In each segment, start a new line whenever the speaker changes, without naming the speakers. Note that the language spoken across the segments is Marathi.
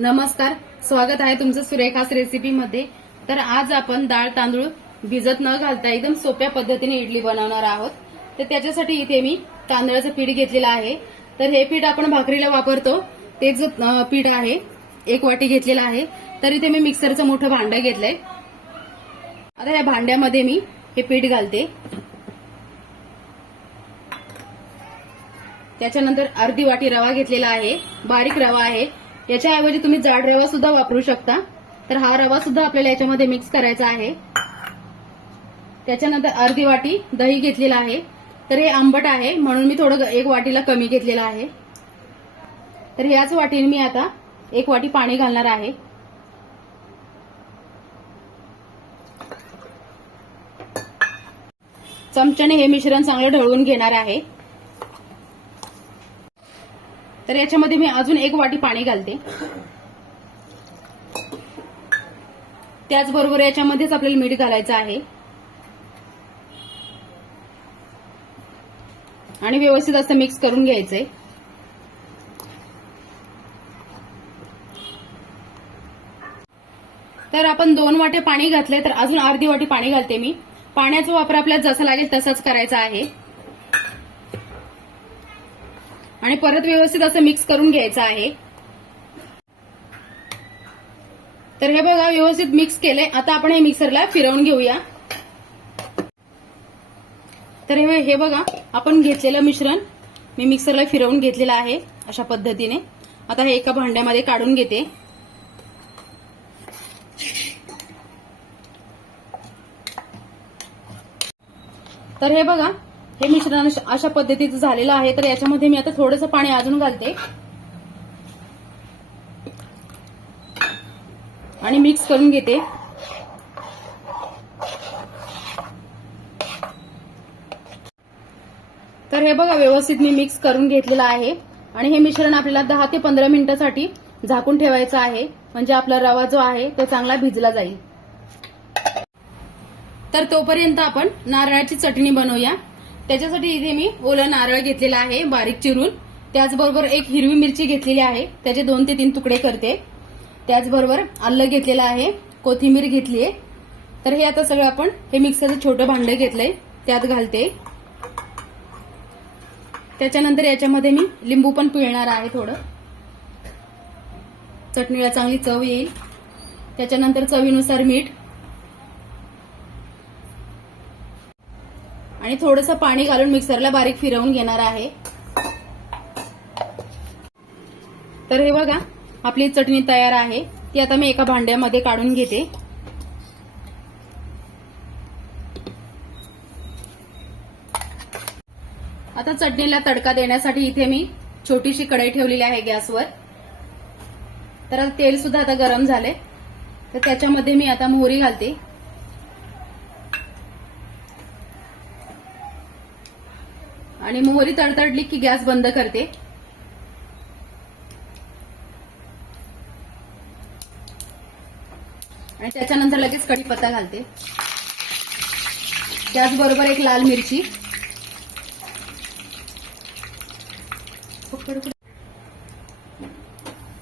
नमस्कार स्वागत आहे तुमचं सुरेखास रेसिपीमध्ये. तर आज आपण डाळ तांदूळ भिजत न घालता एकदम सोप्या पद्धतीने इडली बनवणार आहोत. तर त्याच्यासाठी इथे मी तांदळाचं पीठ घेतलेलं आहे. तर हे पीठ आपण भाकरीला वापरतो. तेच अं, पीठ आहे. एक वाटी घेतलेलं आहे. तर इथे मी मिक्सरचं मोठं भांडं घेतलंय. आता या भांड्यामध्ये मी हे पीठ घालते. त्याच्यानंतर अर्धी वाटी रवा घेतलेला आहे. बारीक रवा आहे. याच्याऐवजी तुम्ही जाड रवा सुद्धा वापरू शकता. तर हा रवा सुद्धा आपल्याला याच्यामध्ये मिक्स करायचा आहे. त्याच्यानंतर अर्धी वाटी दही घेतलेला आहे. तर हे आंबट आहे म्हणून मी थोडं एक वाटीला कमी घेतलेलं आहे. तर ह्याच वाटीने मी आता एक वाटी पाणी घालणार आहे. चमच्याने हे मिश्रण चांगलं ढवळून घेणार आहे. तर याच्यामध्ये मी अजून एक वाटी पाणी घालते. त्याचबरोबर याच्यामध्येच आपल्याला मीठ घालायचं आहे. आणि व्यवस्थित असं मिक्स करून घ्यायचंय. तर आपण दोन वाटे पाणी घातले तर अजून अर्धी वाटी पाणी घालते मी. पाण्याचा वापर आपल्याला जसा लागेल तसाच करायचा आहे. आणि परत व्यवस्थित असं मिक्स करून घ्यायचं आहे. तर हे बघा व्यवस्थित मिक्स केले आता आपण हे मिक्सरला फिरवून घेऊया. तर हे बघा आपण घेतलेलं मिश्रण मी मिक्सरला फिरवून घेतलेलं आहे अशा पद्धतीने. आता हे एका भांड्यामध्ये काढून घेते. तर हे बघा हे मिश्रण अशा पद्धतीचं झालेलं आहे. तर याच्यामध्ये मी आता थोडंसं पाणी अजून घालते. आणि मिक्स करून घेते. तर हे बघा व्यवस्थित मी मिक्स करून घेतलेलं आहे. आणि हे मिश्रण आपल्याला दहा ते पंधरा मिनिटासाठी झाकून ठेवायचं आहे. म्हणजे आपला रवा जो आहे तो चांगला भिजला जाईल. तर तोपर्यंत आपण नारळाची चटणी बनवूया. त्याच्यासाठी इथे मी ओलं नारळ घेतलेलं आहे बारीक चिरून. त्याचबरोबर एक हिरवी मिरची घेतलेली आहे. त्याचे दोन ते तीन तुकडे करते. त्याचबरोबर आलं घेतलेलं आहे कोथिंबीर घेतली आहे. तर हे आता सगळं आपण हे मिक्सरचं छोटं भांडं घेतलंय त्यात घालते. त्याच्यानंतर याच्यामध्ये मी लिंबू पण पिळणार आहे थोडं. चटणीला चांगली चव येईल. त्याच्यानंतर चवीनुसार मीठ आणि थोडंसं पाणी घालून मिक्सरला बारीक फिरवून घेणार आहे. तर हे बघा आपली चटणी तयार आहे. ती आता मी एका भांड्यामध्ये काढून घेते. आता चटणीला तडका देण्यासाठी इथे मी छोटीशी कढई ठेवलेली आहे गॅसवर. तर आता तेल सुद्धा आता गरम झाले तर त्याच्यामध्ये मी आता मोहरी घालते. आणि मोहरी तडतडली की गॅस बंद करते. आणि त्याच्यानंतर लगेच कढीपत्ता घालते. त्याचबरोबर एक लाल मिरची.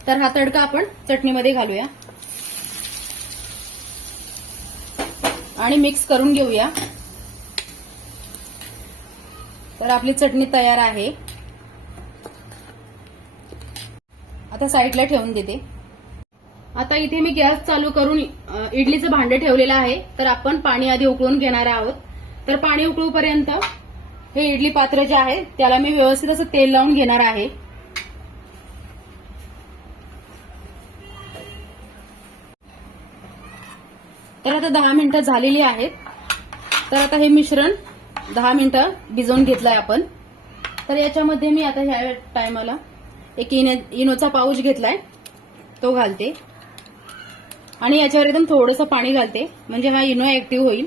तर हा तडका आपण चटणीमध्ये घालूया. आणि मिक्स करून घेऊया. तर आपली चटणी तयार आहे. आता साईडला ठेवून देते. आता इथे मी गॅस चालू करून इडलीचं भांडे ठेवलेलं आहे. तर आपण पाणी आधी उकळून घेणार आहोत. तर पाणी उकळूपर्यंत हे इडली पात्र जे आहे त्याला मी व्यवस्थित असं तेल लावून घेणार आहे. तर आता दहा मिनिटं झालेली आहेत. तर आता हे मिश्रण दहा मिनिटं भिजवून घेतलाय आपण. तर याच्यामध्ये मी आता ह्या टायमाला एक इनो इनोचा पाऊच घेतलाय. तो घालते. आणि याच्यावर एकदम थोडंसं पाणी घालते. म्हणजे हा इनो ऍक्टिव्ह होईल.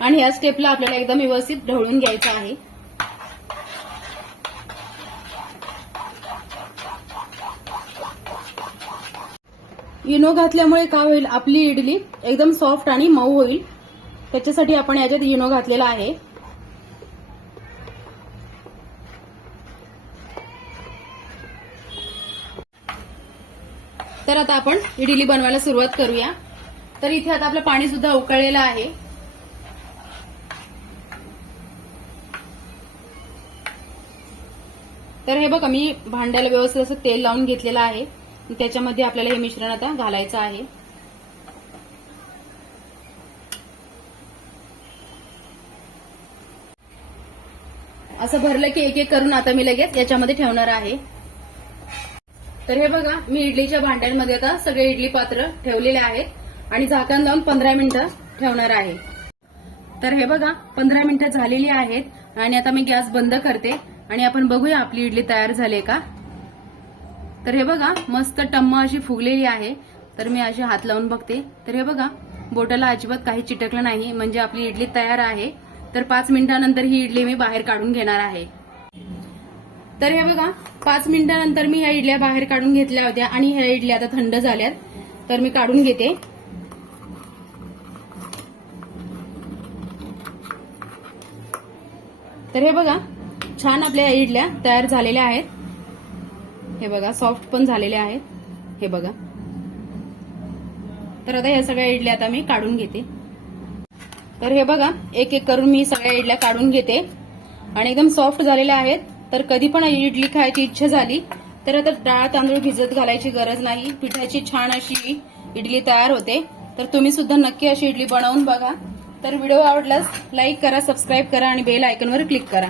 आणि या स्टेपला आपल्याला एकदम व्यवस्थित ढवळून घ्यायचं आहे. इनो घातल्यामुळे काय होईल? आपली इडली एकदम सॉफ्ट आणि मऊ होईल. त्याच्यासाठी आपण याच्यात इनो घातलेला आहे. तर आता आपण इडली बनवायला सुरुवात करूया. तर इथे आता आपलं पाणी सुद्धा उकळलेलं आहे. तर हे बघा मी भांड्याला व्यवस्थित असं तेल लावून घेतलेलं आहे. त्याच्यामध्ये आपल्याला हे मिश्रण आता घालायचं आहे. असं भरलं की एक एक करून आता मी लगेच याच्यामध्ये ठेवणार आहे. तर हे बघा मी इडलीच्या भांड्यांमध्ये आता सगळे इडली पात्र ठेवलेले आहेत आणि झाकण लावून पंधरा मिनिटं ठेवणार आहे. तर हे बघा पंधरा मिनिटं झालेली आहेत आणि आता मी गॅस बंद करते आणि आपण बघूया आपली इडली तयार झाली का. तर हे बघा मस्त टम्म अशी फुगलेली आहे. तर मी अशी हात लावून बघते. तर हे बघा बोटाला अजिबात काही चिटकलं नाही. म्हणजे आपली इडली तयार आहे. तर पाच मिनिटानंतर ही इडली मी बाहेर काढून घेणार आहे. तर हे बघा पाच मिनिटानंतर मी ह्या इडल्या बाहेर काढून घेतल्या होत्या आणि ह्या इडल्या आता थंड झाल्यात. तर मी काढून घेते. तर हे बघा छान आपल्या इडल्या तयार झालेल्या आहेत. हे बघा सॉफ्ट पण झालेल्या आहेत. हे बघा. तर आता ह्या सगळ्या इडल्या आता मी काढून घेते. तर हे बघा एक एक करून मी सगळ्या इडल्या काढून घेते. आणि एकदम सॉफ्ट झालेल्या आहेत. तर कधी पण इडली खायची इच्छा झाली तर आता डाळ तांदूळ भिजत घालायची गरज नाही. पिठाची छान अशी इडली तयार होते. तर तुम्ही सुद्धा नक्की अशी इडली बनवून बघा. तर व्हिडिओ आवडल्यास लाईक करा सबस्क्राईब करा आणि बेल आयकनवर क्लिक करा.